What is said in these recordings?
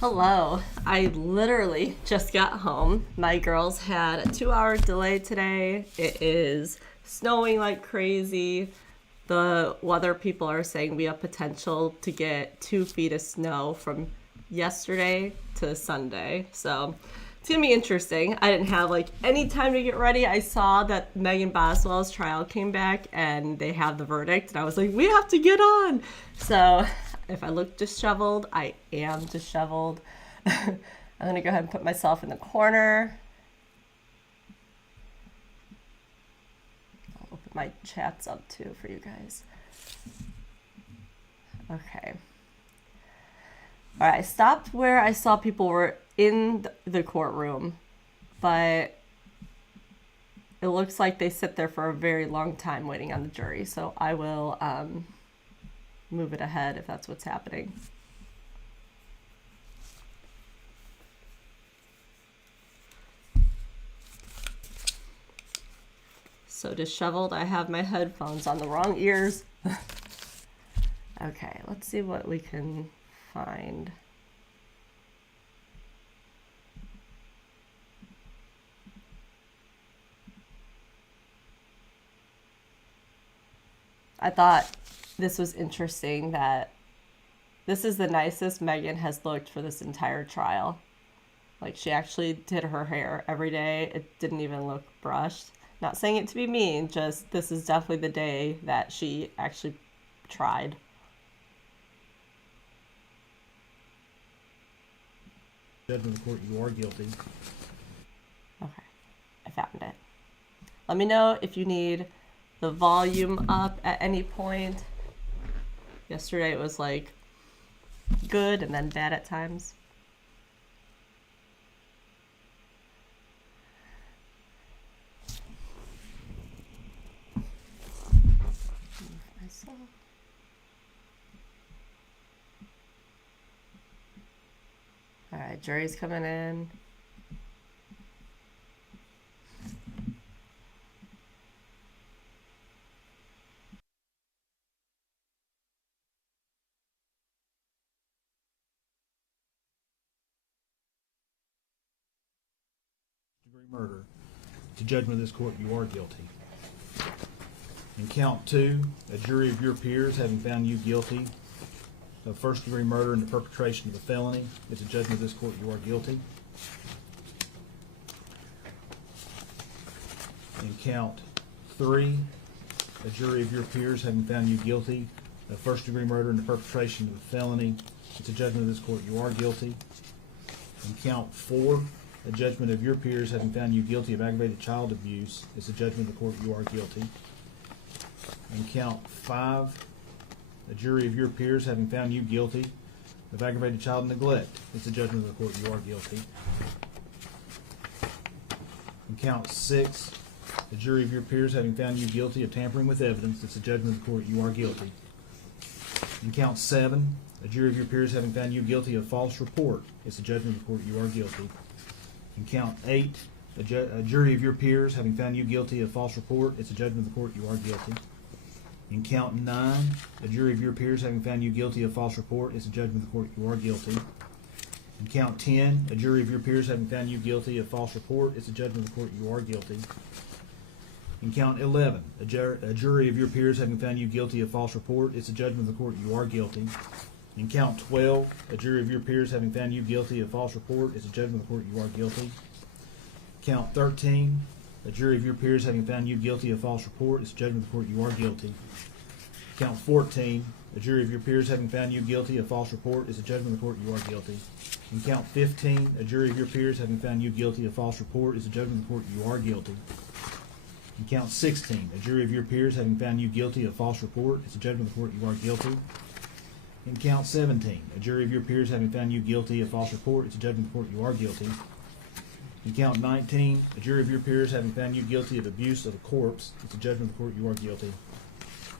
Hello. I literally just got home. My girls had a 2-hour delay today. It is snowing like crazy. The weather people are saying we have potential to get 2 feet of snow from yesterday to Sunday. So it's going to be interesting. I didn't have any time to get ready. I saw that Megan Boswell's trial came back and they have the verdict. And I was like, we have to get on. So if I look disheveled, I am disheveled. I'm going to go ahead and put myself in the corner. I'll open my chats up too for you guys. Okay. All right, I stopped where I saw people were in the courtroom, but it looks like they sit there for a very long time waiting on the jury. So I will move it ahead if that's what's happening. So disheveled, I have my headphones on the wrong ears. Okay, let's see what we can find. I thought this was interesting that this is the nicest Megan has looked for this entire trial. Like, she actually did her hair every day. It didn't even look brushed. Not saying it to be mean, just this is definitely the day that she actually tried. Judgment of the court, you are guilty. Okay, I found it. Let me know if you need the volume up at any point. Yesterday it was good and then bad at times. All right, jury's coming in. Degree murder. To judgment of this court, you are guilty. In count 2, a jury of your peers having found you guilty of first-degree murder and the perpetration of a felony, it's a judgment of this court, you are guilty. In count 3, a jury of your peers having found you guilty of first-degree murder and the perpetration of a felony, it's a judgment of this court, you are guilty. In count 4, a judgment of your peers having found you guilty of aggravated child abuse, it's a judgment of the court, you are guilty. In count 5, a jury of your peers having found you guilty of aggravated child neglect, it's a judgment of the court, you are guilty. In count 6, a jury of your peers having found you guilty of tampering with evidence, it's a judgment of the court, you are guilty. In count 7, a jury of your peers having found you guilty of false report, it's a judgment of the court, you are guilty. In count 8, a jury of your peers having found you guilty of false report, it's a judgment of the court, you are guilty. In count 9, a jury of your peers having found you guilty of false report, it's a judgment of the court, you are guilty. In count 10, a jury of your peers having found you guilty of false report, it's a judgment of the court, you are guilty. In count 11, a jury of your peers having found you guilty of false report, it's a judgment of the court, you are guilty. In count 12, a jury of your peers having found you guilty of false report, it's a judgment of the court, you are guilty. Count 13, a jury of your peers having found you guilty of false report, it's a judgment of the court, you are guilty. Count 14, a jury of your peers having found you guilty of false report, it's a judgment of the court, you are guilty. In count 15, a jury of your peers having found you guilty of false report, it's a judgment of the court, you are guilty. In count 16, a jury of your peers having found you guilty of false report, it's a judgment of the court, you are guilty. In count 17, a jury of your peers having found you guilty of false report, it's a judgment of the court, you are guilty. In count 19, a jury of your peers having found you guilty of abuse of a corpse, it's a judgment of the court, you are guilty.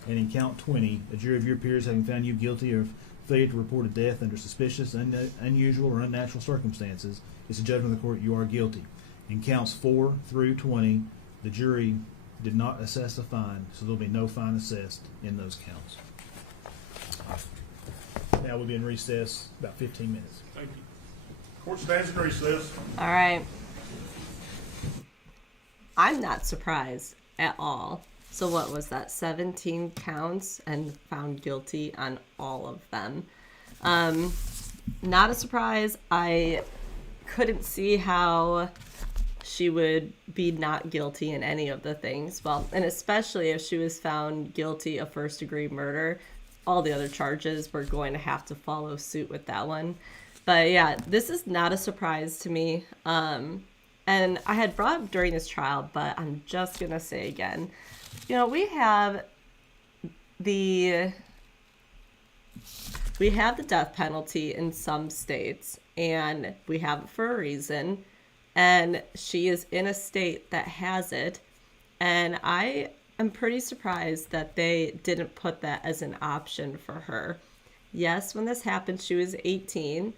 And in count 20, a jury of your peers having found you guilty of failure to report a death under suspicious, unusual, or unnatural circumstances, it's a judgment of the court, you are guilty. In counts 4 through 20, the jury did not assess a fine, so there'll be no fine assessed in those counts. Now we'll be in recess about 15 minutes. Thank you. Court stands in recess. All right. I'm not surprised at all. So what was that? 17 counts and found guilty on all of them. Not a surprise. I couldn't see how she would be not guilty in any of the things. Well, and especially if she was found guilty of first-degree murder, all the other charges were going to have to follow suit with that one. But yeah, this is not a surprise to me. And I had brought up during this trial, but I'm just going to say again, you know, we have the death penalty in some states, and we have it for a reason. And she is in a state that has it. And I am pretty surprised that they didn't put that as an option for her. Yes, when this happened, she was 18.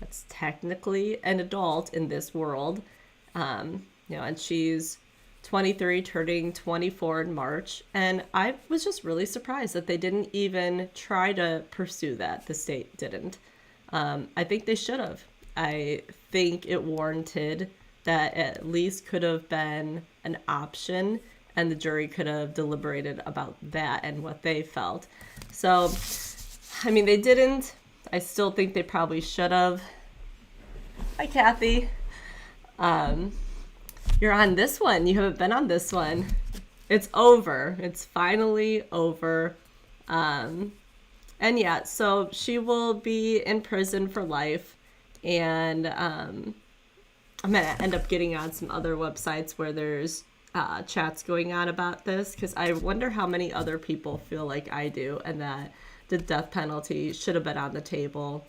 That's technically an adult in this world. And she's 23, turning 24 in March. And I was just really surprised that they didn't even try to pursue that. The state didn't. I think they should have. I think it warranted that at least could have been an option, and the jury could have deliberated about that and what they felt. So, I mean, they didn't. I still think they probably should have. Hi, Kathy. You're on this one. You haven't been on this one. It's over. It's finally over. And yeah, so she will be in prison for life. And I'm going to end up getting on some other websites where there's chats going on about this, because I wonder how many other people feel like I do, and that the death penalty should have been on the table.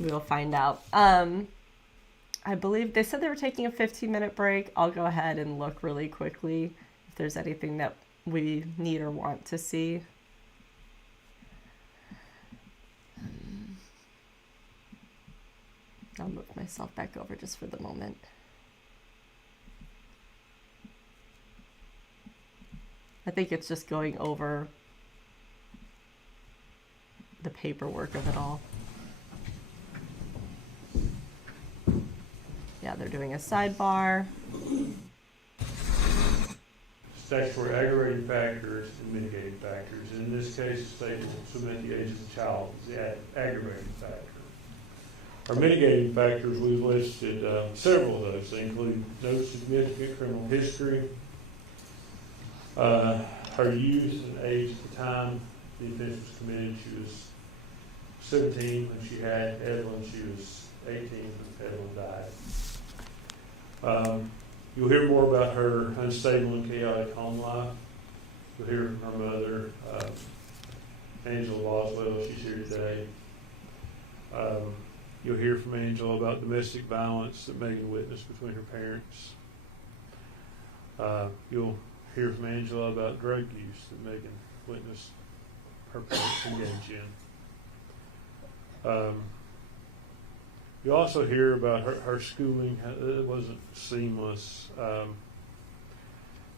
We'll find out. I believe they said they were taking a 15-minute break. I'll go ahead and look really quickly if there's anything that we need or want to see. I'll move myself back over just for the moment. I think it's just going over the paperwork of it all. Yeah, they're doing a sidebar. Statutory aggravating factors and mitigating factors. In this case, the state will submit the age of the child as the aggravating factor. Our mitigating factors, we've listed several of those. They include no significant criminal history, her youth and age at the time the offense was committed. She was 17 when she had Evelyn. She was 18 when Evelyn died. You'll hear more about her unstable and chaotic home life. You'll hear from her mother, Angela Boswell. She's here today. You'll hear from Angela about domestic violence that Megan witnessed between her parents. You'll hear from Angela about drug use that Megan witnessed her parents engage in. You also hear about her schooling. It wasn't seamless,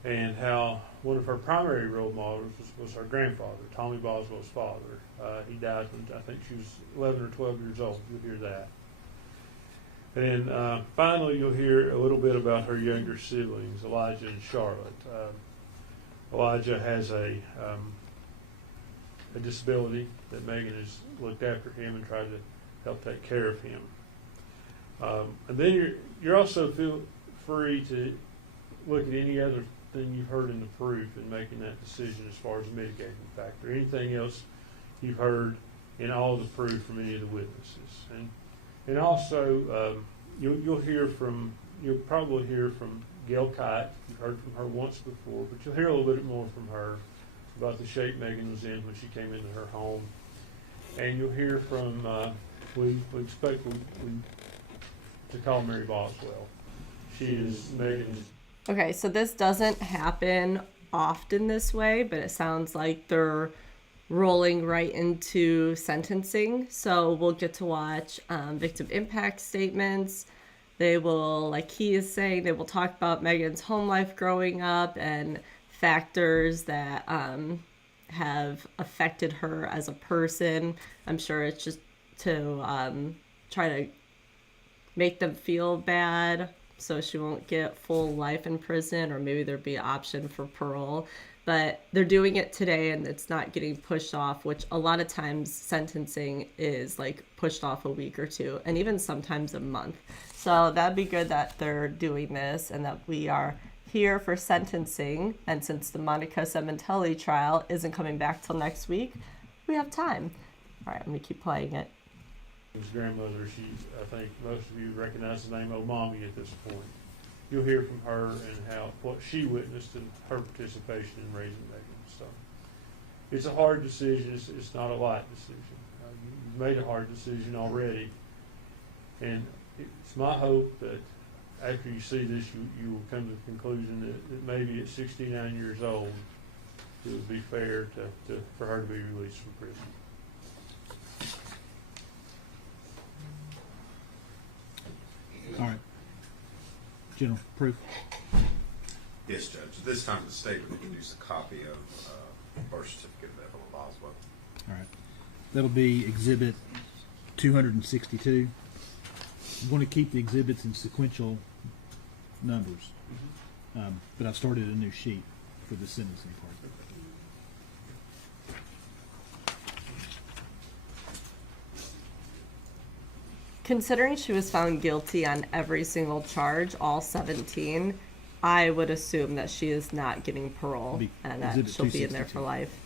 and how one of her primary role models was her grandfather, Tommy Boswell's father. He died when I think she was 11 or 12 years old. You'll hear that. And then finally, you'll hear a little bit about her younger siblings, Elijah and Charlotte. Elijah has a disability that Megan has looked after him and tried to help take care of him. And then you're also feel free to look at any other thing you've heard in the proof and making that decision as far as a mitigating factor. Anything else you've heard in all the proof from any of the witnesses. And also you'll probably hear from Gail Kite. You've heard from her once before, but you'll hear a little bit more from her about the shape Megan was in when she came into her home. And you'll hear from, we expect to call Mary Boswell. She is Megan's. Okay, so this doesn't happen often this way, but it sounds like they're rolling right into sentencing. So we'll get to watch victim impact statements. They will, like he is saying, they will talk about Megan's home life growing up and factors that have affected her as a person. I'm sure it's just to try to make them feel bad so she won't get full life in prison, or maybe there'd be an option for parole. But they're doing it today and it's not getting pushed off, which a lot of times sentencing is like pushed off a week or two, and even sometimes a month. So that'd be good that they're doing this and that we are here for sentencing. And since the Monica Sementelli trial isn't coming back till next week, we have time. All right, I'm gonna keep playing it. His grandmother, I think most of you recognize the name Old Mommy at this point. You'll hear from her and what she witnessed and her participation in raising Megan. So it's a hard decision. It's not a light decision. You've made a hard decision already, and it's my hope that after you see this, you will come to the conclusion that maybe at 69 years old, it would be fair for her to be released from prison. All right. General, proof. Yes, Judge. At this time, the state would introduce a copy of birth certificate of Evelyn Boswell. All right. That'll be Exhibit 262. I'm going to keep the exhibits in sequential numbers, but I've started a new sheet for the sentencing part. Considering she was found guilty on every single charge, all 17, I would assume that she is not getting parole Be and that Exhibit she'll be in there 262. for life.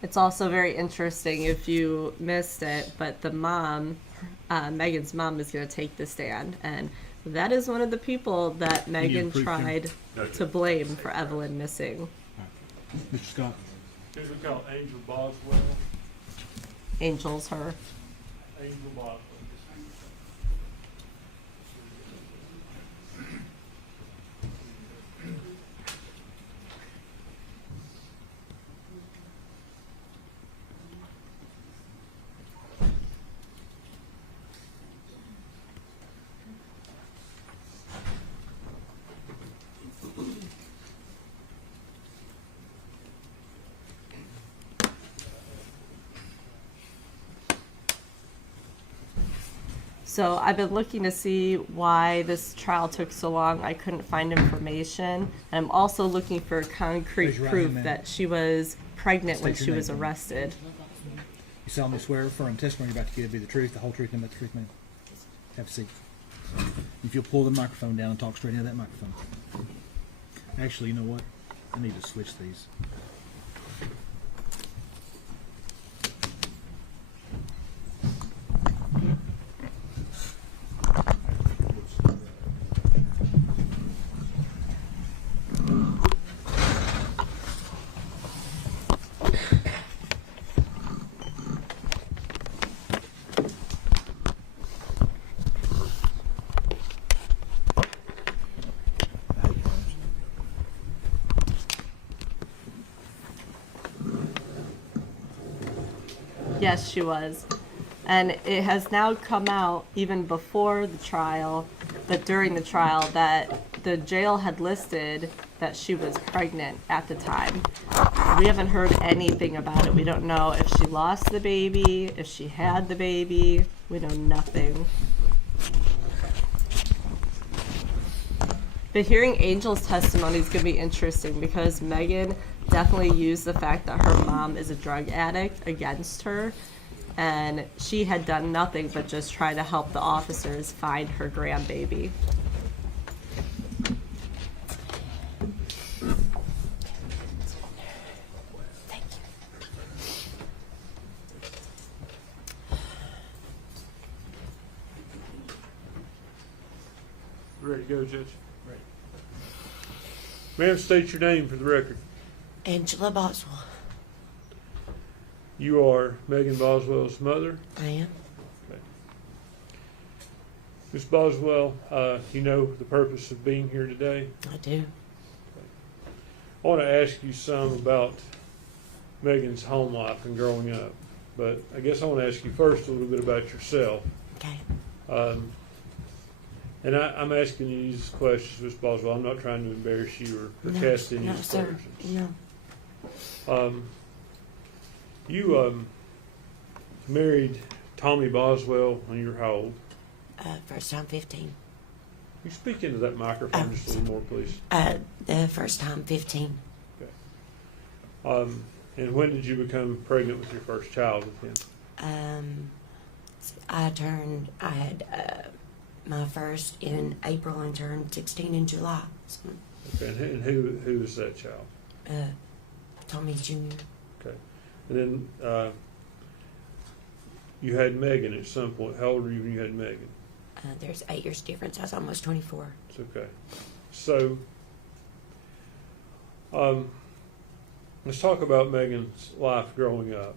It's also very interesting if you missed it, but the mom, Megan's mom, is going to take the stand, and that is one of the people that Megan proof, Jim? tried to blame for Evelyn missing. All right. Mr. Scott. Who's we call Angel Boswell? Angel's her. Angel Boswell. So I've been looking to see why this trial took so long. I couldn't find information. And I'm also looking for concrete Raise your right proof hand, ma'am. that she was pregnant when State she your was name. arrested. You solemnly swear or affirm testimony you're about to give be the truth, the whole truth, and but the truth, ma'am. Have a seat. If you'll pull the microphone down and talk straight into that microphone. Actually, you know what? I need to switch these. Yes, she was. And it has now come out, even before the trial, but during the trial, that the jail had listed that she was pregnant at the time. We haven't heard anything about it. We don't know if she lost the baby, if she had the baby. We know nothing. But hearing Angel's testimony is going to be interesting because Megan definitely used the fact that her mom is a drug addict against her, and she had done nothing but just try to help the officers find her grandbaby. Ready to go, Judge? Ready. Ma'am, state your name for the record. Angela Boswell. You are Megan Boswell's mother. I am. Ms. Boswell, you know the purpose of being here today. I do. I want to ask you some about Megan's home life and growing up, but I guess I want to ask you first a little bit about yourself. Okay. And I'm asking you these questions, Ms. Boswell. I'm not trying to embarrass you or cast any no, sir. aspersions. No. You married Tommy Boswell when you were how old? First time 15. You speak into that microphone just a little more, please. The first time 15. And when did you become pregnant with your first child with him? I had my first in April and turned 16 in July. So, Okay, and who was that child? Tommy Jr. Okay. And then you had Megan at some point. How old were you when you had Megan? There's 8 years difference. I was almost 24. It's okay. So, let's talk about Megan's life growing up.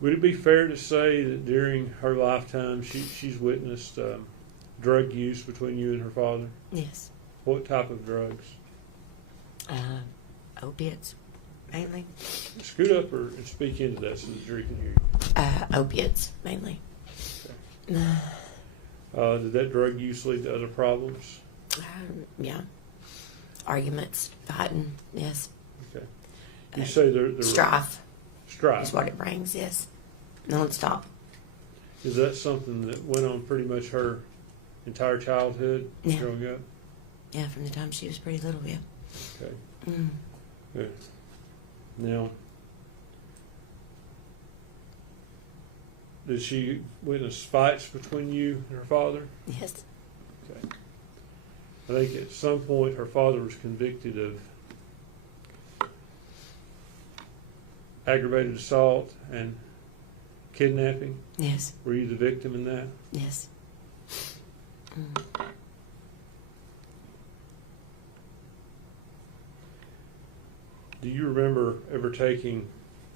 Would it be fair to say that during her lifetime she's witnessed drug use between you and her father? Yes. What type of drugs? Opiates, mainly. Scoot up and speak into that so the jury can hear you. Opiates, mainly. Did that drug use lead to other problems? Yeah. Arguments, fighting, yes. Okay. You say there were Strife strife. is what it brings, yes. Non-stop. Is that something that went on pretty much her entire childhood Yeah. growing up? Yeah, from the time she was pretty little, yeah. Okay. Mm. Good. Now, did she witness fights between you and her father? Yes. Okay. I think at some point her father was convicted of aggravated assault and kidnapping. Yes. Were you the victim in that? Yes. Mm. Do you remember ever taking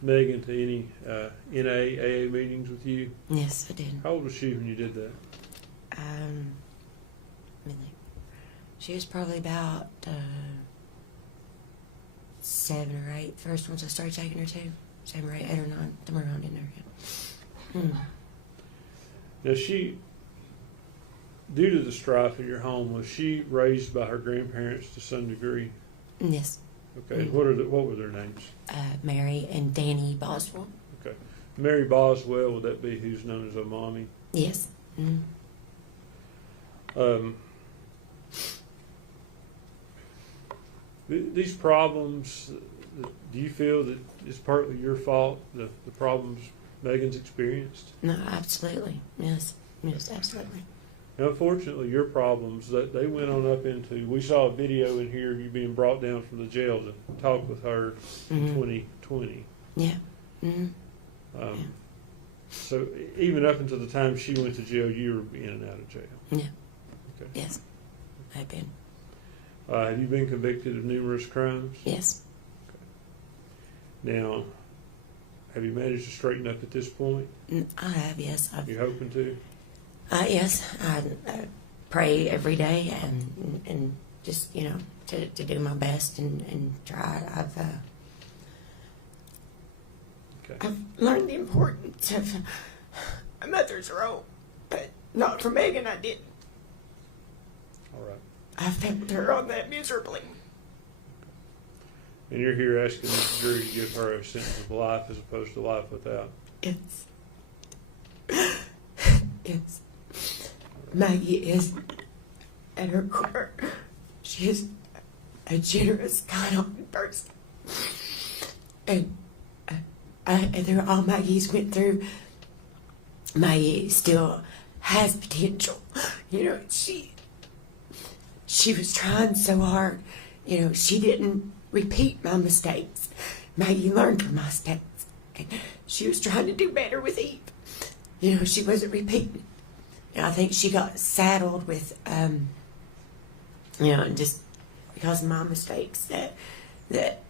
Megan to any NA, AA meetings with you? Yes, I did. How old was she when you did that? She was probably about 7 or 8. First ones I started taking her to. 7 or 8, 8 or 9, somewhere around in there. Yeah. Now due to the strife in your home, was she raised by her grandparents to some degree? Yes. Okay. And what were their names? Mary and Danny Boswell. Okay. Mary Boswell, would that be who's known as a mommy? Yes. Mm. These problems, do you feel that it's partly your fault, the problems Megan's experienced? No, absolutely. Yes. Yes, absolutely. Now, unfortunately, your problems, that they went on up into, we saw a video in here of you being brought down from the jail to talk with her in 2020. Yeah. Mm-hmm. So even up until the time she went to jail, you were in and out of jail. Yeah. Okay. Yes. I've been. Have you been convicted of numerous crimes? Yes. Now, have you managed to straighten up at this point? I have, yes. You hoping to? Yes. I pray every day and just, to do my best and try. I've learned the importance of a mother's role, but not for Megan, I didn't. All right. I failed her on that miserably. And you're here asking the jury to give her a sentence of life as opposed to life without? It's Maggie is, at her core, she is a generous, kind-hearted person. And through all Maggie's went through, Maggie still has potential. She was trying so hard. She didn't repeat my mistakes. Maggie learned from my mistakes. And she was trying to do better with Eve. She wasn't repeating. And I think she got saddled with, just because of my mistakes that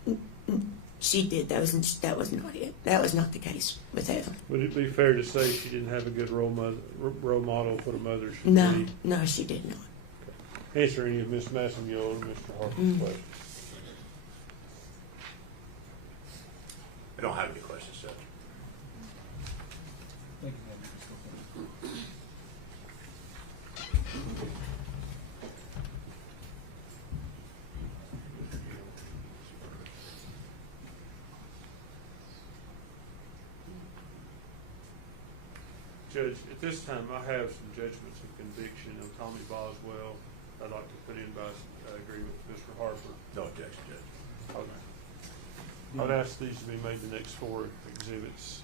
she did those, and that was not it. That was not the case with Evelyn. Would it be fair to say she didn't have a good role model for the mother should No, be? no, she did not. Okay. Answer any of Ms. Massengill or Mr. Harper's questions. I don't have any questions, Judge. Judge, at this time, I have some judgments of conviction on Tommy Boswell. I'd like to put in by agreement with Mr. Harper. No objection, Judge. I'd ask these to be made the next 4 exhibits.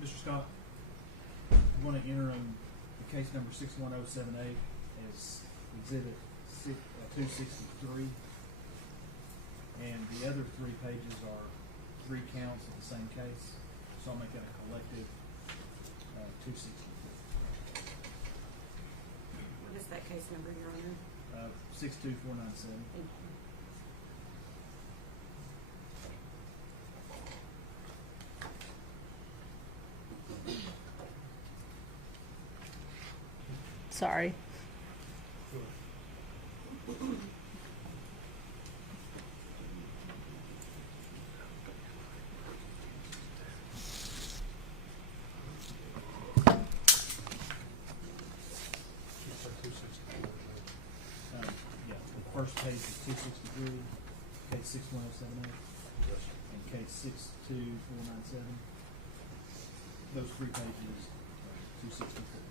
Mr. Scott, I want to enter the case number 61078 as exhibit 263. And the other 3 pages are 3 counts of the same case. So I'll make that a collective 263. What is that case number, Your Honor? 62497. Thank you. Sorry. Yeah, the first case is 263, case 61078, and case 62497. Those 3 pages are 264.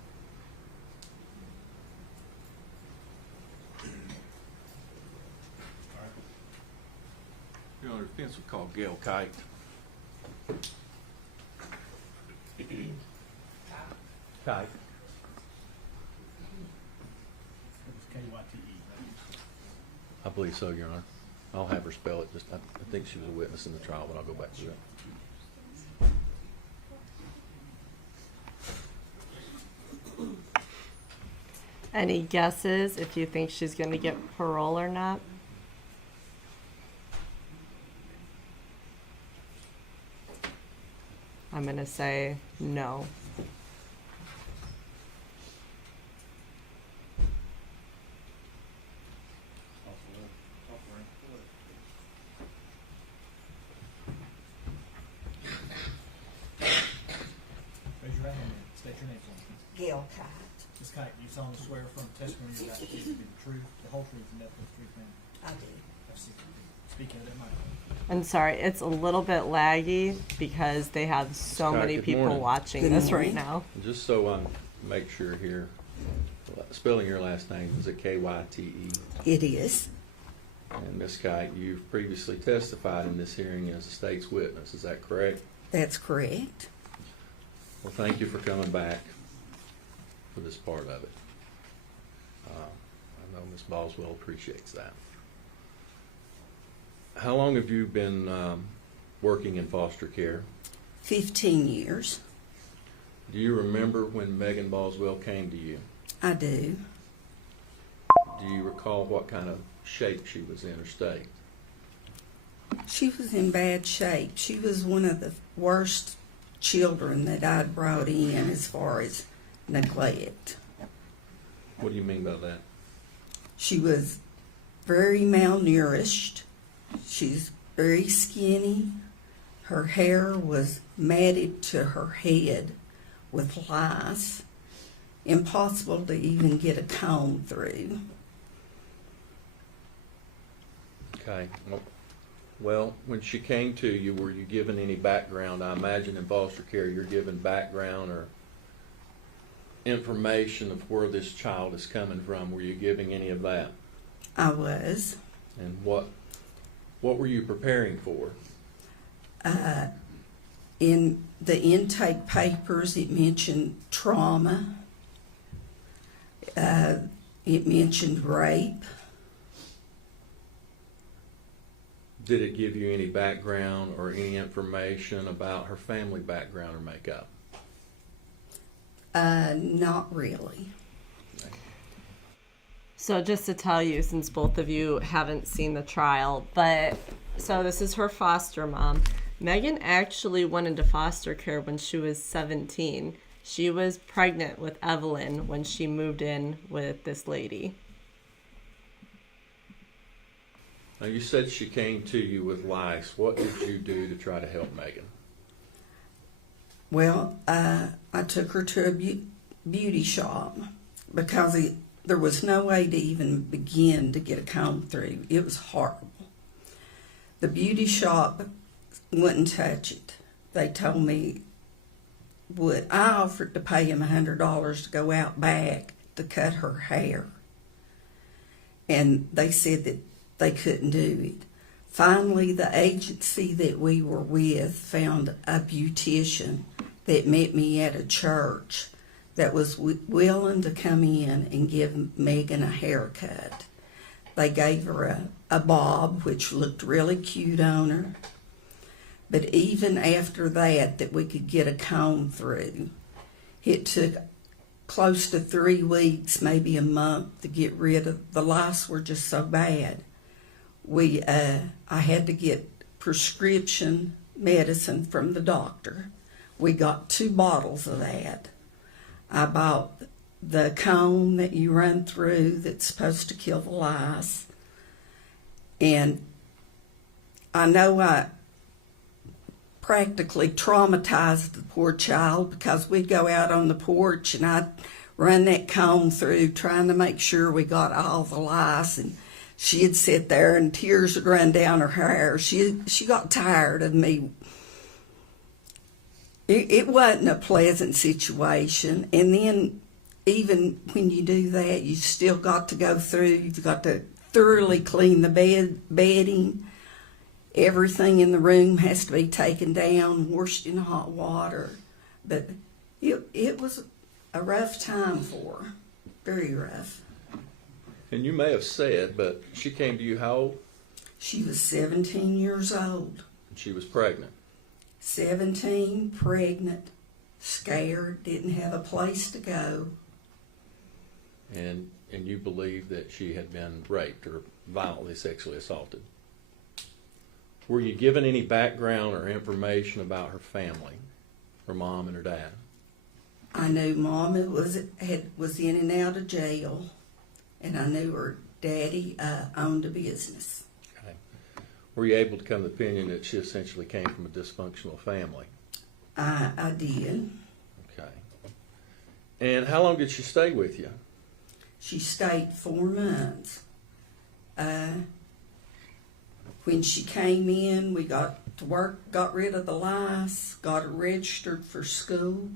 Your Honor, defense would call Gail Kite. Kite. It was KYTE, right? I believe so, Your Honor. I'll have her spell it. I think she was a witness in the trial, but I'll go back to that. Any guesses if you think she's going to get parole or not? I'm going to say no. Raise your right hand and state your name for me. Gail Kite. Ms. Kite, do you solemnly swear from the testimony you're about to give to be the truth, the whole truth, and nothing but the truth, ma'am? I do. Speak into that microphone. I'm sorry, it's a little bit laggy because they have so Scott, many good people morning. watching Good this right morning. now. Just so I make sure here, spelling your last name, is it K-Y-T-E? It is. And Ms. Kite, you've previously testified in this hearing as a state's witness. Is that correct? That's correct. Well, thank you for coming back for this part of it. I know Ms. Boswell appreciates that. How long have you been working in foster care? 15 years. Do you remember when Megan Boswell came to you? I do. Do you recall what kind of shape she was in or state? She was in bad shape. She was one of the worst children that I'd brought in as far as neglect. What do you mean by that? She was very malnourished. She's very skinny. Her hair was matted to her head with lice. Impossible to even get a comb through. Okay. Well, when she came to you, were you given any background? I imagine in foster care you're given background or information of where this child is coming from. Were you giving any of that? I was. And what were you preparing for? In the intake papers, it mentioned trauma. It mentioned rape. Did it give you any background or any information about her family background or makeup? Not really. So just to tell you, since both of you haven't seen the trial, so this is her foster mom. Megan actually went into foster care when she was 17. She was pregnant with Evelyn when she moved in with this lady. Now, you said she came to you with lice. What did you do to try to help Megan? Well, I took her to a beauty shop because there was no way to even begin to get a comb through. It was horrible. The beauty shop wouldn't touch it. They told me I offered to pay him $100 to go out back to cut her hair. And they said that they couldn't do it. Finally, the agency that we were with found a beautician that met me at a church that was willing to come in and give Megan a haircut. They gave her a bob, which looked really cute on her. But even after that we could get a comb through, it took close to 3 weeks, maybe a month, to get rid of the lice. Were just so bad. I had to get prescription medicine from the doctor. We got 2 bottles of that. I bought the comb that you run through that's supposed to kill the lice. And I know I practically traumatized the poor child because we'd go out on the porch and I'd run that comb through trying to make sure we got all the lice, and she'd sit there and tears would run down her hair. She got tired of me. It wasn't a pleasant situation. And then even when you do that, you still got to go through, you've got to thoroughly clean the bedding. Everything in the room has to be taken down, washed in hot water. But it was a rough time for her, very rough. And you may have said, but she came to you how old? She was 17 years old. She was pregnant. 17, pregnant, scared, didn't have a place to go. And you believe that she had been raped or violently sexually assaulted. Were you given any background or information about her family, her mom and her dad? I knew Mom was in and out of jail, and I knew her daddy owned a business. Okay. Were you able to come to the opinion that she essentially came from a dysfunctional family? I did. Okay. And how long did she stay with you? She stayed 4 months. When she came in, we got to work, got rid of the lice, got her registered for school.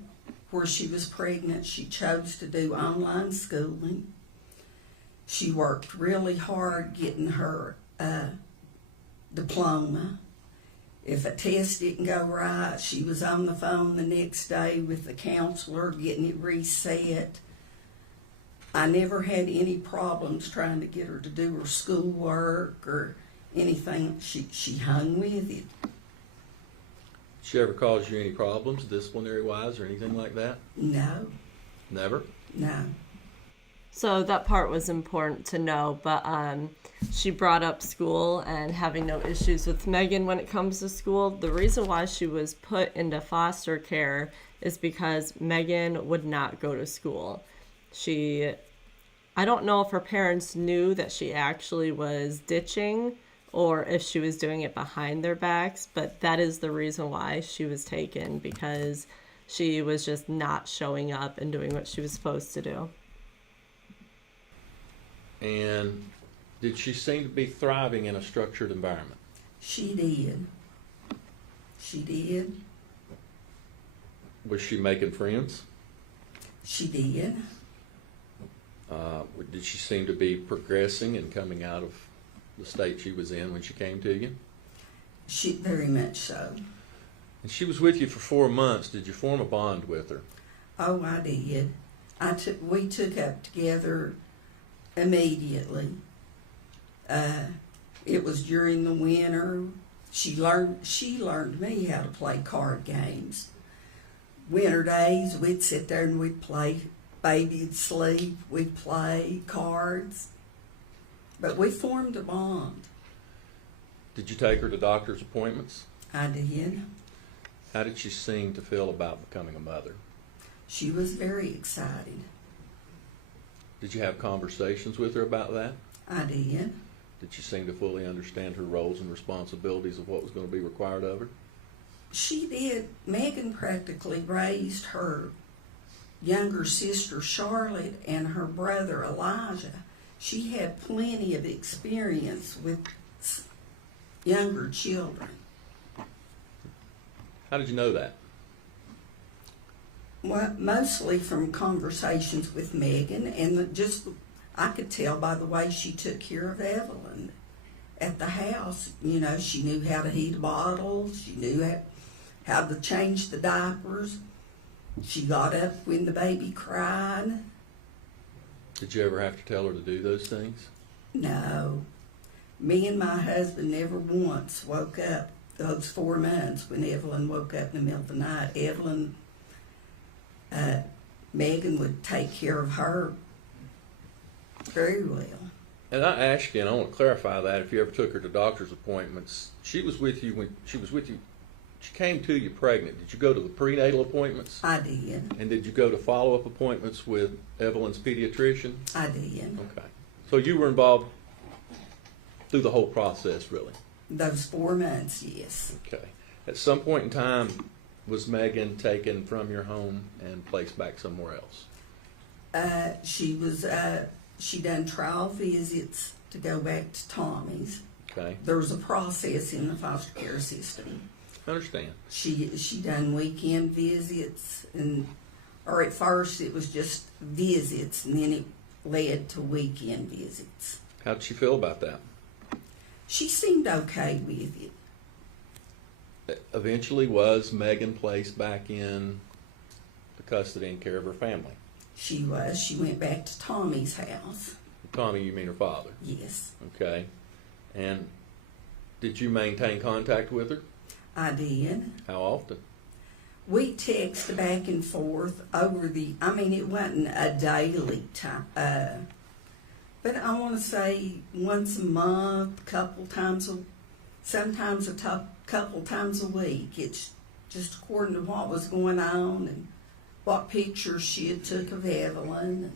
Where she was pregnant, she chose to do online schooling. She worked really hard getting her diploma. If a test didn't go right, she was on the phone the next day with the counselor getting it reset. I never had any problems trying to get her to do her schoolwork or anything. She hung with it. She ever caused you any problems, disciplinary-wise or anything like that? No. Never? No. So that part was important to know, but she brought up school and having no issues with Megan when it comes to school. The reason why she was put into foster care is because Megan would not go to school. I don't know if her parents knew that she actually was ditching or if she was doing it behind their backs, but that is the reason why she was taken, because she was just not showing up and doing what she was supposed to do. And did she seem to be thriving in a structured environment? She did. She did. Was she making friends? She did. Did she seem to be progressing and coming out of the state she was in when she came to you? She very much so. And she was with you for 4 months. Did you form a bond with her? Oh, I did. We took up together immediately. It was during the winter. She learned me how to play card games. Winter days, we'd sit there and we'd play. Baby'd sleep. We'd play cards. But we formed a bond. Did you take her to doctor's appointments? I did. How did she seem to feel about becoming a mother? She was very excited. Did you have conversations with her about that? I did. Did she seem to fully understand her roles and responsibilities of what was going to be required of her? She did. Megan practically raised her younger sister Charlotte and her brother Elijah. She had plenty of experience with younger children. How did you know that? Well, mostly from conversations with Megan, and just I could tell by the way she took care of Evelyn at the house. You know, she knew how to heat a bottle. She knew how to change the diapers. She got up when the baby cried. Did you ever have to tell her to do those things? No. Me and my husband never once woke up those 4 months when Evelyn woke up in the middle of the night. Megan would take care of her very well. And I ask you, and I want to clarify that, if you ever took her to doctor's appointments, she was with you when she came to you pregnant. Did you go to the prenatal appointments? I did. And did you go to follow-up appointments with Evelyn's pediatrician? I did. Okay. So you were involved through the whole process, really? Those 4 months, yes. Okay. At some point in time, was Megan taken from your home and placed back somewhere else? She done trial visits to go back to Tommy's. Okay. There's a process in the foster care system. I understand. She done weekend visits, or at first it was just visits, and then it led to weekend visits. How did she feel about that? She seemed okay with it. Eventually, was Megan placed back in the custody and care of her family? She was. She went back to Tommy's house. Tommy, you mean her father? Yes, Okay. And did you maintain contact with her? I did. How often? We texted back and forth over it wasn't a daily time, but I want to say once a month, couple times sometimes couple times a week. It's just according to what was going on and what pictures she had took of Evelyn.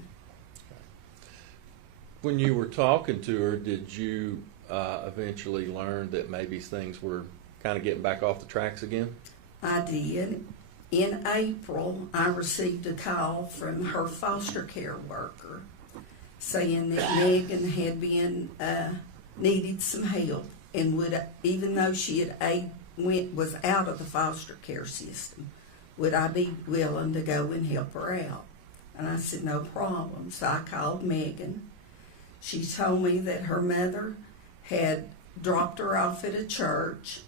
When you were talking to her, did you eventually learn that maybe things were kind of getting back off the tracks again? I did. In April, I received a call from her foster care worker saying that Megan had been needed some help, and would, even though she had was out of the foster care system, would I be willing to go and help her out? And I said, no problem. So I called Megan. She told me that her mother had dropped her off at a church.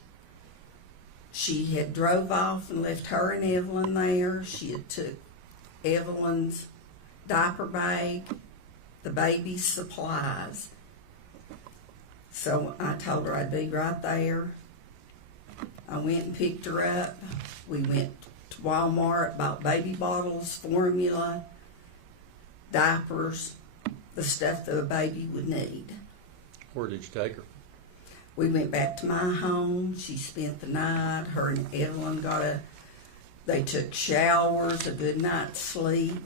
She had drove off and left her and Evelyn there. She had took Evelyn's diaper bag, the baby's supplies. So I told her I'd be right there. I went and picked her up. We went to Walmart, bought baby bottles, formula, diapers, the stuff that a baby would need. Where did you take her? We went back to my home. She spent the night. Her and Evelyn they took showers, a good night's sleep.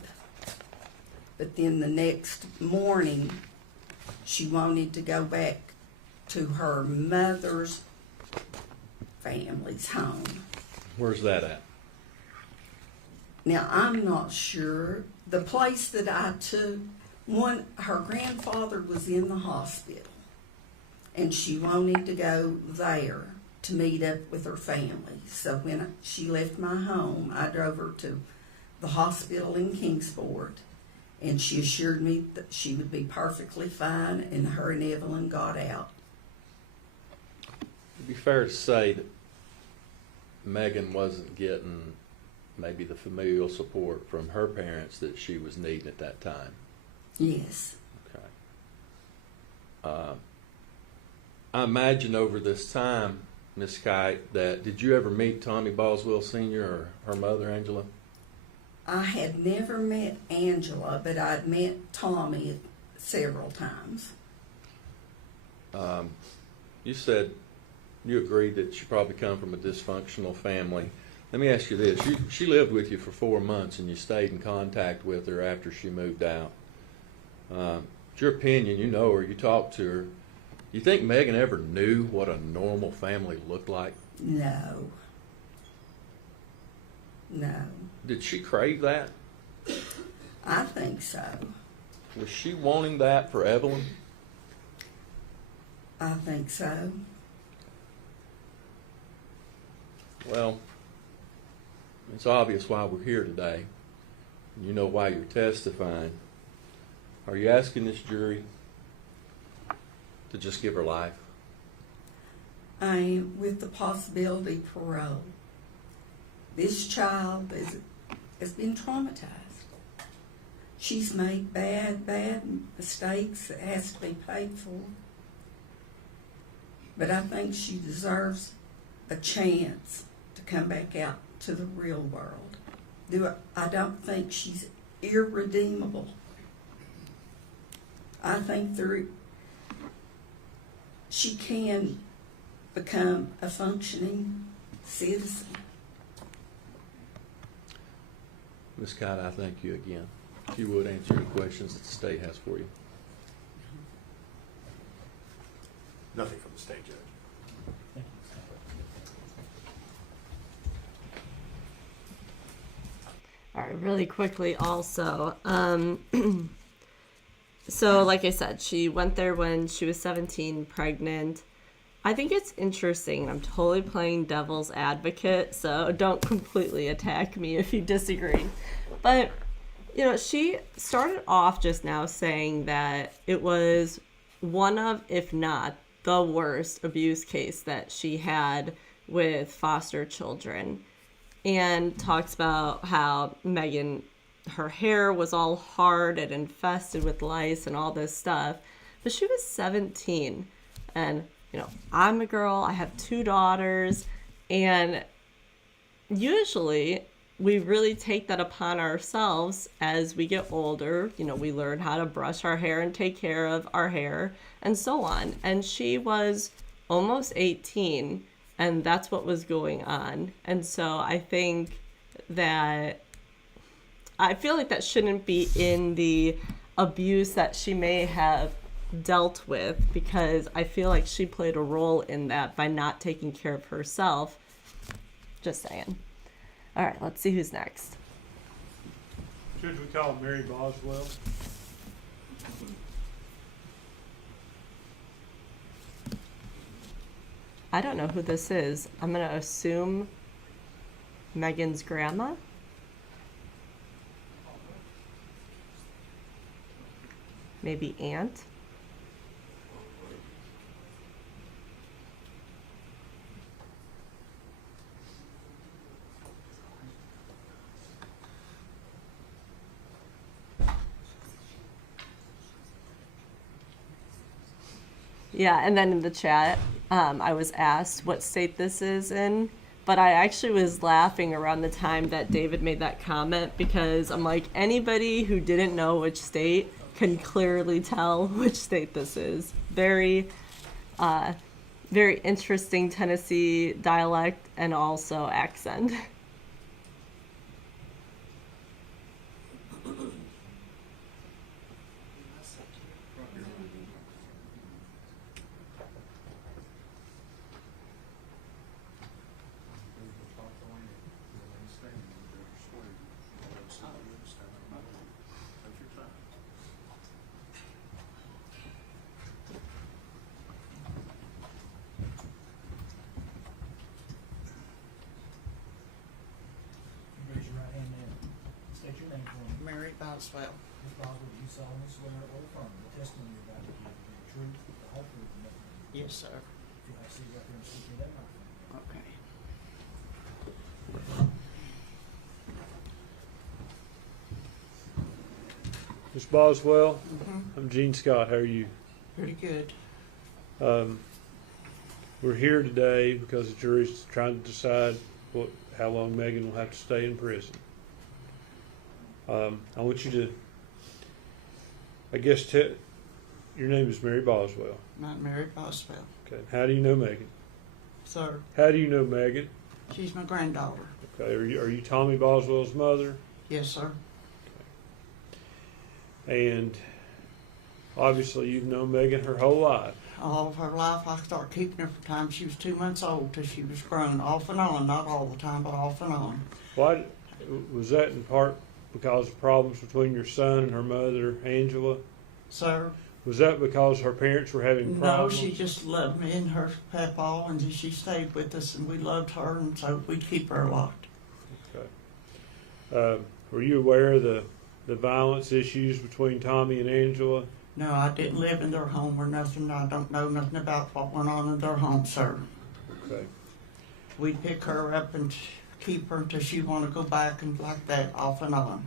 But then the next morning, she wanted to go back to her mother's family's home. Where's that at? Now, I'm not sure. The place that I took, her grandfather was in the hospital, and she wanted to go there to meet up with her family. So when she left my home, I drove her to the hospital in Kingsport, and she assured me that she would be perfectly fine, and her and Evelyn got out. It'd be fair to say that Megan wasn't getting maybe the familial support from her parents that she was needing at that time. Yes. Okay. I imagine over this time, Miss Kite, that did you ever meet Tommy Boswell Sr. or her mother, Angela? I had never met Angela, but I'd met Tommy several times. You said you agreed that she probably come from a dysfunctional family. Let me ask you this. She lived with you for 4 months, and you stayed in contact with her after she moved out. It's your opinion, you know her, you talked to her. You think Megan ever knew what a normal family looked like? No. No, Did she crave that? I think so. Was she wanting that for Evelyn? I think so. Well, it's obvious why we're here today. You know why you're testifying. Are you asking this jury to just give her life? I am, with the possibility of parole. This child has been traumatized. She's made bad mistakes that has to be paid for. But I think she deserves a chance to come back out to the real world. I don't think she's irredeemable. I think she can become a functioning citizen. Ms. Scott, I thank you again. If you would answer any questions that the state has for you. Nothing from the state judge. All right, really quickly also. So like I said, she went there when she was 17, pregnant. I think it's interesting. I'm totally playing devil's advocate, so don't completely attack me if you disagree. But, you know, she started off just now saying that it was one of, if not the worst abuse case that she had with foster children. And talks about how Megan, her hair was all hard and infested with lice and all this stuff. But she was 17. And, you know, I'm a girl, I have 2 daughters. And usually we really take that upon ourselves as we get older. You know, we learn how to brush our hair and take care of our hair and so on. And she was almost 18. And that's what was going on. And so I think that I feel like that shouldn't be in the abuse that she may have dealt with, because I feel like she played a role in that by not taking care of herself. Just saying. All right, let's see who's next. Judge, we call Mary Boswell. I don't know who this is. I'm going to assume Megan's grandma. Maybe aunt. Yeah, and then in the chat, I was asked what state this is in, but I actually was laughing around the time that David made that comment, because I'm like, anybody who didn't know which state can clearly tell which state this is. Very, very interesting Tennessee dialect and also accent. Raise your right hand and state your name for me. Mary Boswell. Ms. Boswell, do you solemnly swear or affirm the testimony you're about to give is the truth, the whole truth, and nothing but the truth? Yes, sir. If you have a seat right there and speak to that microphone. Okay. Ms. Boswell, I'm Gene Scott. How are you? Pretty good. We're here today because the jury's trying to decide how long Megan will have to stay in prison. I want you to, I guess, your name is Mary Boswell. Not Mary Boswell. Okay. How do you know Megan? Sir, How do you know Megan? she's my granddaughter. Okay. Are you Tommy Boswell's mother? Yes, sir. And obviously you've known Megan her whole life. All of her life, I started keeping her from the time she was 2 months old till she was grown, off and on. Not all the time, but off and on. Was that in part because of problems between your son and her mother, Angela? Sir, Was that because her parents were having no, problems? she just loved me and her papaw, and she stayed with us, and we loved her, and so we'd keep her locked. Okay. Were you aware of the violence issues between Tommy and Angela? No, I didn't live in their home or nothing. I don't know nothing about what went on in their home, sir. Okay. We'd pick her up and keep her until she want to go back and like that, off and on.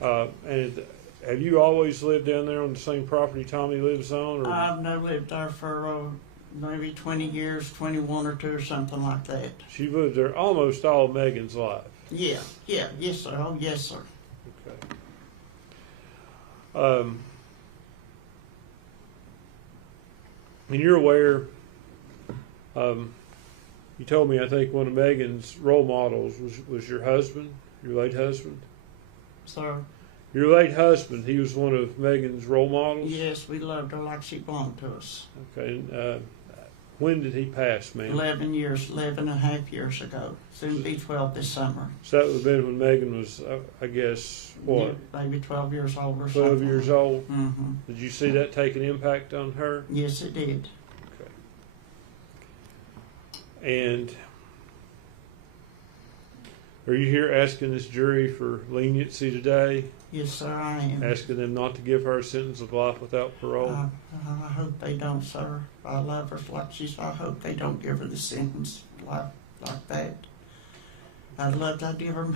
And have you always lived down there on the same property Tommy lives on? Or? I've now lived there for maybe 20 years, 21 or 2 or something like that. She lived there almost all Megan's life. Yeah, yes, sir. Oh, yes, sir. Okay. And you're aware, you told me, I think, one of Megan's role models was your husband, your late husband? Sir, Your late husband, he was one of Megan's role models? yes, we loved her like she belonged to us. Okay. And, when did he pass, ma'am? 11 and a half years ago. Soon be 12 this summer. So that would have been when Megan was, I guess, what, Yeah, maybe 12 years old or 12 something. years old? Mm-hmm. Did you see that take an impact on her? Yes, it did. And are you here asking this jury for leniency today? Yes, sir, I am. Asking them not to give her a sentence of life without parole? I hope they don't, sir. I love her like she's. I hope they don't give her the sentence like that. I'd love to give her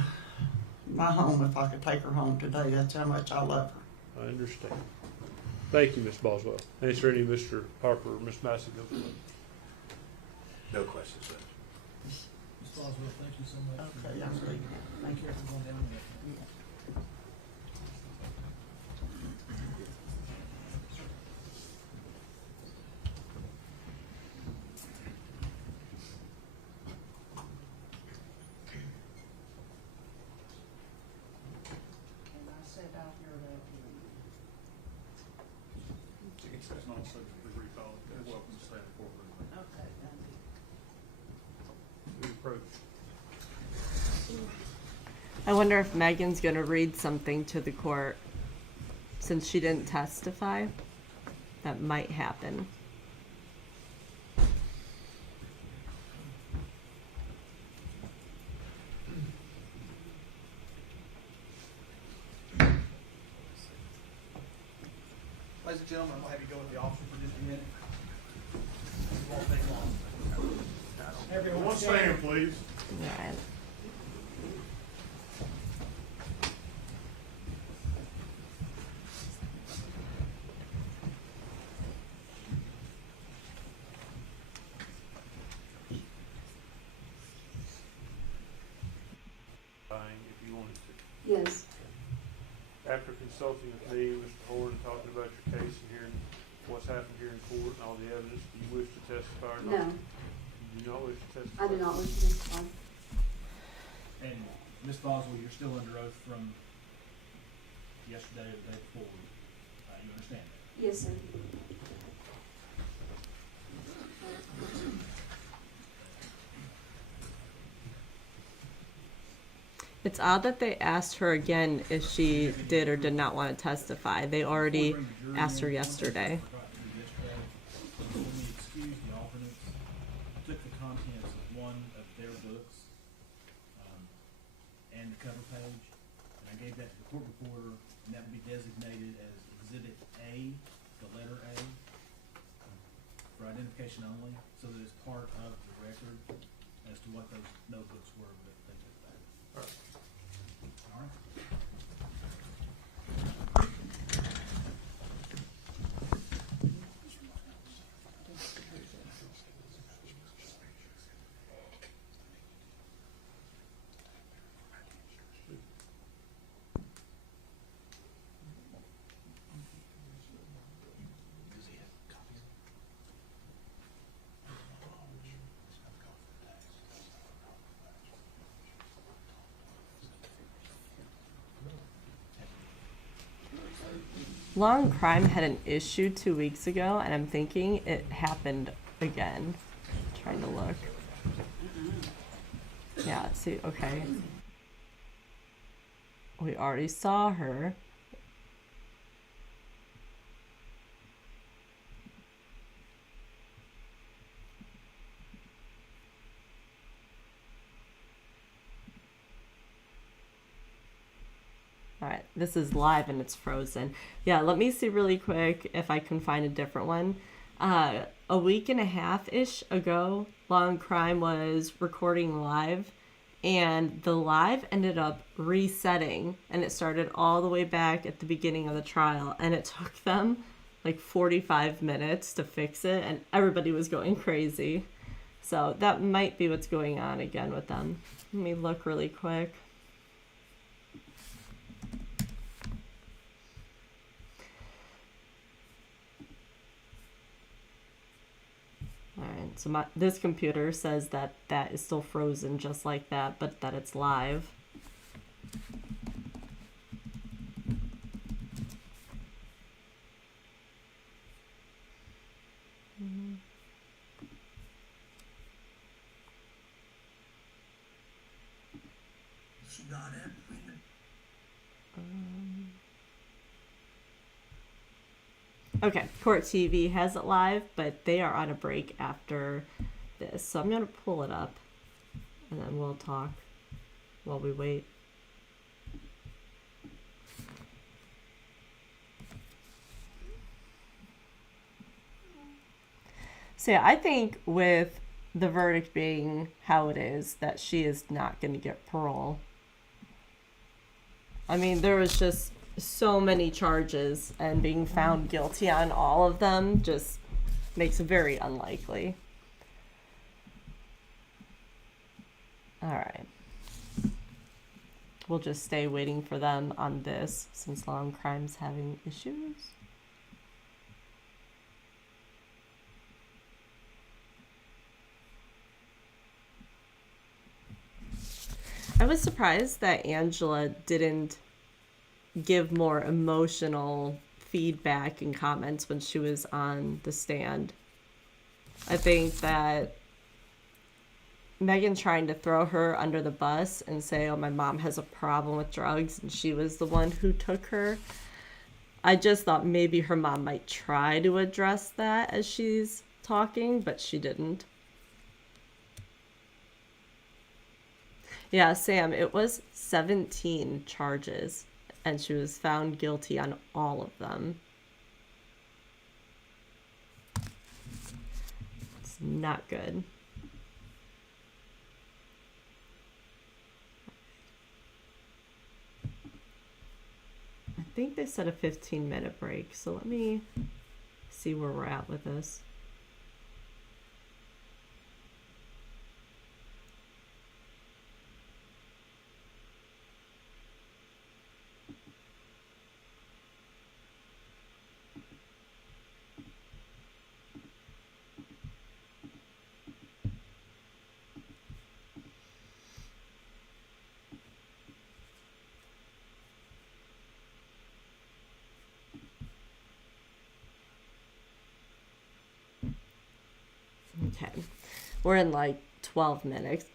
my home if I could take her home today. That's how much I love her. I understand. Thank you, Ms. Boswell. Answer any Mr. Harper or Ms. Masseyville. No questions, Judge. Ms. Boswell, thank you so much. Okay, I'm leaving. Thank you. Everyone down there. And I said out here that. It's not subject to recall. They're welcome to stay in the courtroom. Okay, thank you. We approach. I wonder if Megan's gonna read something to the court since she didn't testify. That might happen. Ladies and gentlemen, I'm going to have you go with the officer for just a minute. It won't take long. Everyone stand, please. All right. If you wanted to. Yes. After consulting with me, Mr. Horn, and talking about your case and hearing what's happened here in court and all the evidence, do you wish to testify or not? No, You do not wish to testify? I do not wish to testify. And Ms. Boswell, you're still under oath from yesterday or the day before. You understand that? Yes, sir. It's odd that they asked her again if she did or did not want to testify. They already asked her yesterday. When we excused the alternates, I took the contents of one of their books and the cover page, and I gave that to the court reporter, and that would be designated as Exhibit A, the letter A, for identification only, so that it's part of the record as to what those notebooks were that they took back. All right. All right? Law and Crime had an issue 2 weeks ago, and I'm thinking it happened again. Trying to look. Yeah, see, okay. We already saw her. All right, this is live and it's frozen. Yeah, let me see really quick if I can find a different one. A week and a half-ish ago, Law and Crime was recording live, and the live ended up resetting, and it started all the way back at the beginning of the trial, and it took them like 45 minutes to fix it, and everybody was going crazy. So that might be what's going on again with them. Let me look really quick. Alright, so this computer says that that is still frozen just like that, but that it's live. She got it. Okay, Court TV has it live, but they are on a break after this. So I'm going to pull it up, and then we'll talk while we wait. So yeah, I think with the verdict being how it is, that she is not going to get parole. I mean, there was just so many charges, and being found guilty on all of them just makes it very unlikely. All right. We'll just stay waiting for them on this since Law and Crime's having issues. I was surprised that Angela didn't give more emotional feedback and comments when she was on the stand. I think that Megan trying to throw her under the bus and say, oh, my mom has a problem with drugs and she was the one who took her. I just thought maybe her mom might try to address that as she's talking, but she didn't. Yeah, Sam, it was 17 charges, and she was found guilty on all of them. It's not good. I think they said a 15-minute break, so let me see where we're at with this. Okay, we're in like 12 minutes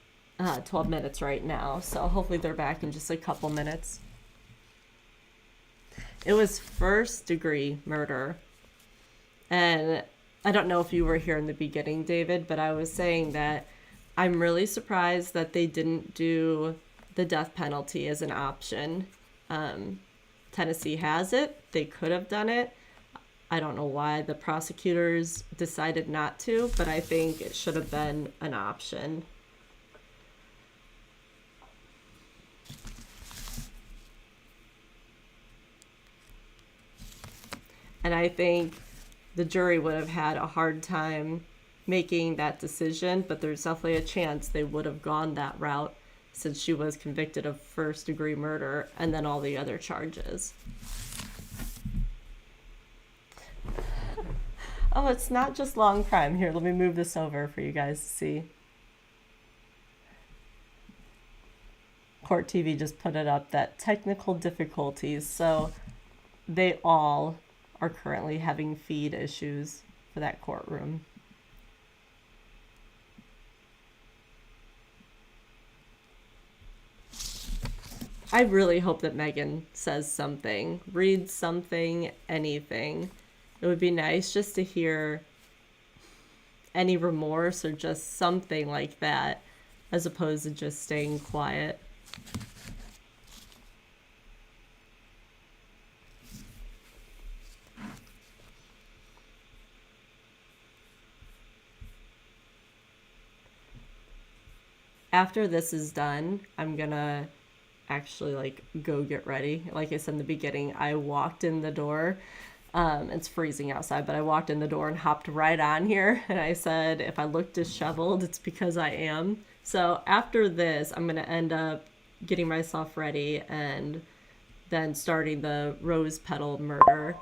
right now, so hopefully they're back in just a couple minutes. It was first-degree murder, and I don't know if you were here in the beginning, David, but I was saying that I'm really surprised that they didn't do the death penalty as an option. Tennessee has it. They could have done it. I don't know why the prosecutors decided not to, but I think it should have been an option. And I think the jury would have had a hard time making that decision, but there's definitely a chance they would have gone that route since she was convicted of first-degree murder and then all the other charges. Oh, it's not just Law and Crime. Here, let me move this over for you guys to see. Court TV just put it up that technical difficulties. So they all are currently having feed issues for that courtroom. I really hope that Megan says something, reads something, anything. It would be nice just to hear any remorse or just something like that, as opposed to just staying quiet. After this is done, I'm gonna actually like go get ready. Like I said in the beginning, I walked in the door. It's freezing outside, but I walked in the door and hopped right on here. And I said, if I look disheveled, it's because I am. So after this, I'm gonna end up getting myself ready and then starting the rose petal murder.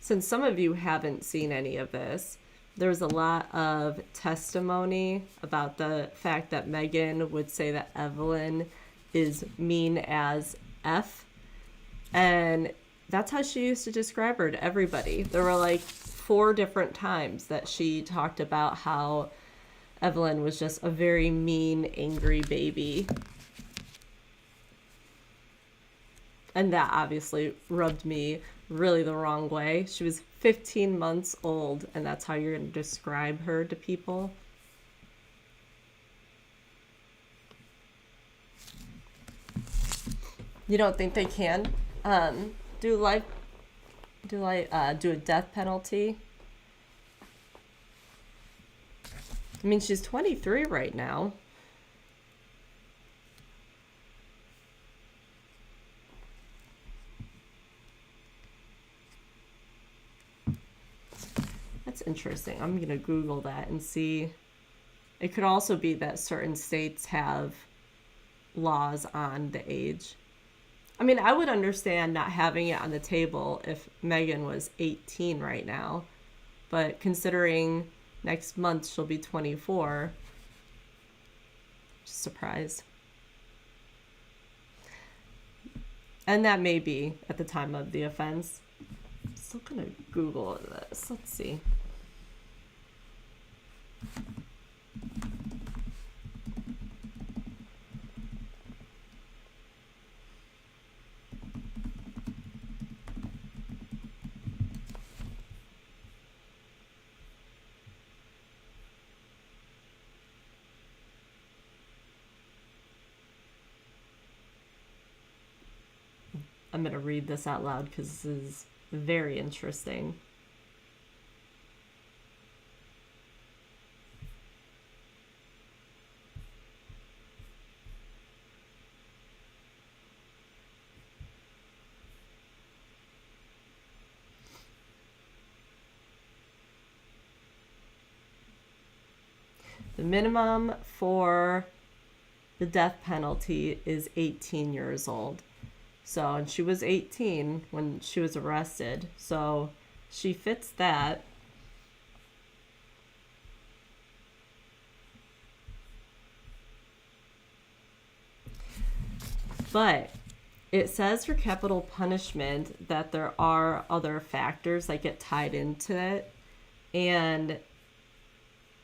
Since some of you haven't seen any of this, there's a lot of testimony about the fact that Megan would say that Evelyn is mean as F. And that's how she used to describe her to everybody. There were like 4 different times that she talked about how Evelyn was just a very mean, angry baby. And that obviously rubbed me really the wrong way. She was 15 months old, and that's how you're going to describe her to people. You don't think they can do a death penalty? I mean, she's 23 right now. That's interesting. I'm going to Google that and see. It could also be that certain states have laws on the age. I mean, I would understand not having it on the table if Megan was 18 right now. But considering next month she'll be 24, just surprised. And that may be at the time of the offense. I'm still going to Google this. Let's see. I'm going to read this out loud because this is very interesting. The minimum for the death penalty is 18 years old. So, and she was 18 when she was arrested. So she fits that. But it says for capital punishment that there are other factors that get tied into it. And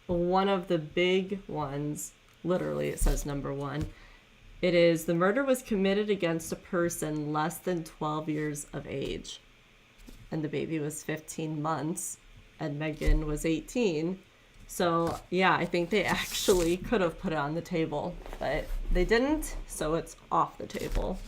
one of the big ones, literally it says number 1, it is the murder was committed against a person less than 12 years of age. And the baby was 15 months and Megan was 18. So yeah, I think they actually could have put it on the table, but they didn't, so it's off the table.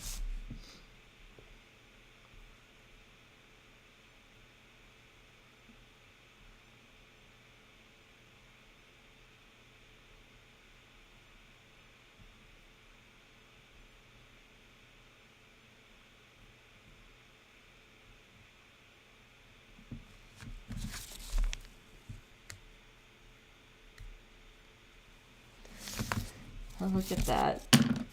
Oh, look at that.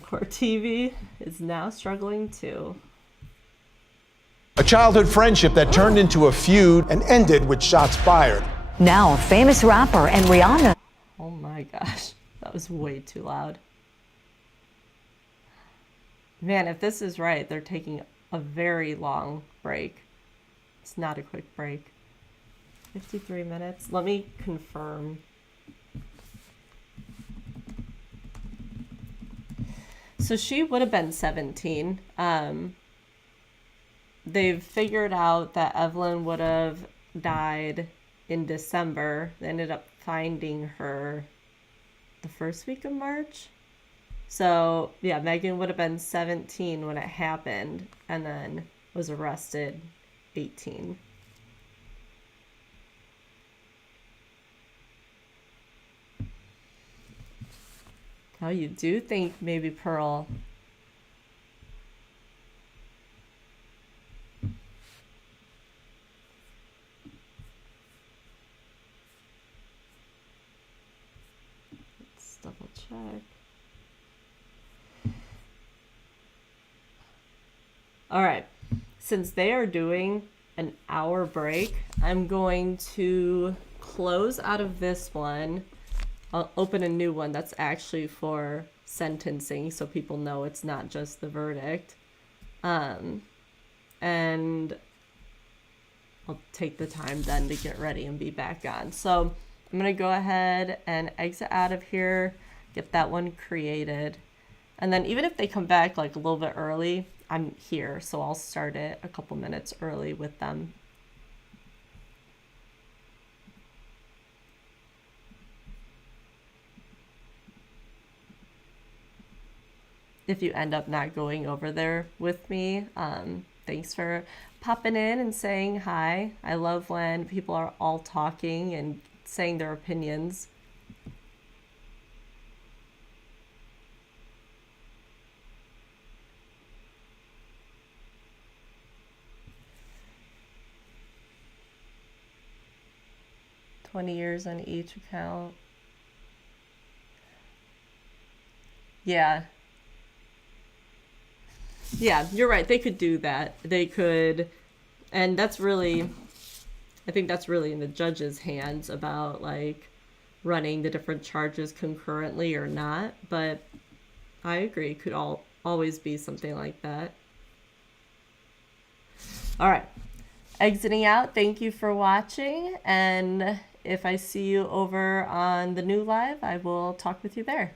Court TV is now struggling too. A childhood friendship that turned into a feud and ended with shots fired. Now, famous rapper and Rihanna. Oh my gosh, that was way too loud. Man, if this is right, they're taking a very long break. It's not a quick break. 53 minutes. Let me confirm. So she would have been 17. They've figured out that Evelyn would have died in December. They ended up finding her the first week of March. So, yeah, Megan would have been 17 when it happened and then was arrested 18. Oh, you do think maybe Pearl. Let's double check. All right. Since they are doing an hour break, I'm going to close out of this one. I'll open a new one that's actually for sentencing so people know it's not just the verdict. And I'll take the time then to get ready and be back on. So I'm going to go ahead and exit out of here, get that one created. And then even if they come back like a little bit early, I'm here. So I'll start it a couple minutes early with them. If you end up not going over there with me, thanks for popping in and saying hi. I love when people are all talking and saying their opinions. $20 years on each account. Yeah. Yeah, you're right. They could do that. They could, and that's really, I think that's really in the judge's hands about like running the different charges concurrently or not. But I agree, it could always be something like that. All right, exiting out. Thank you for watching, and if I see you over on the new live, I will talk with you there.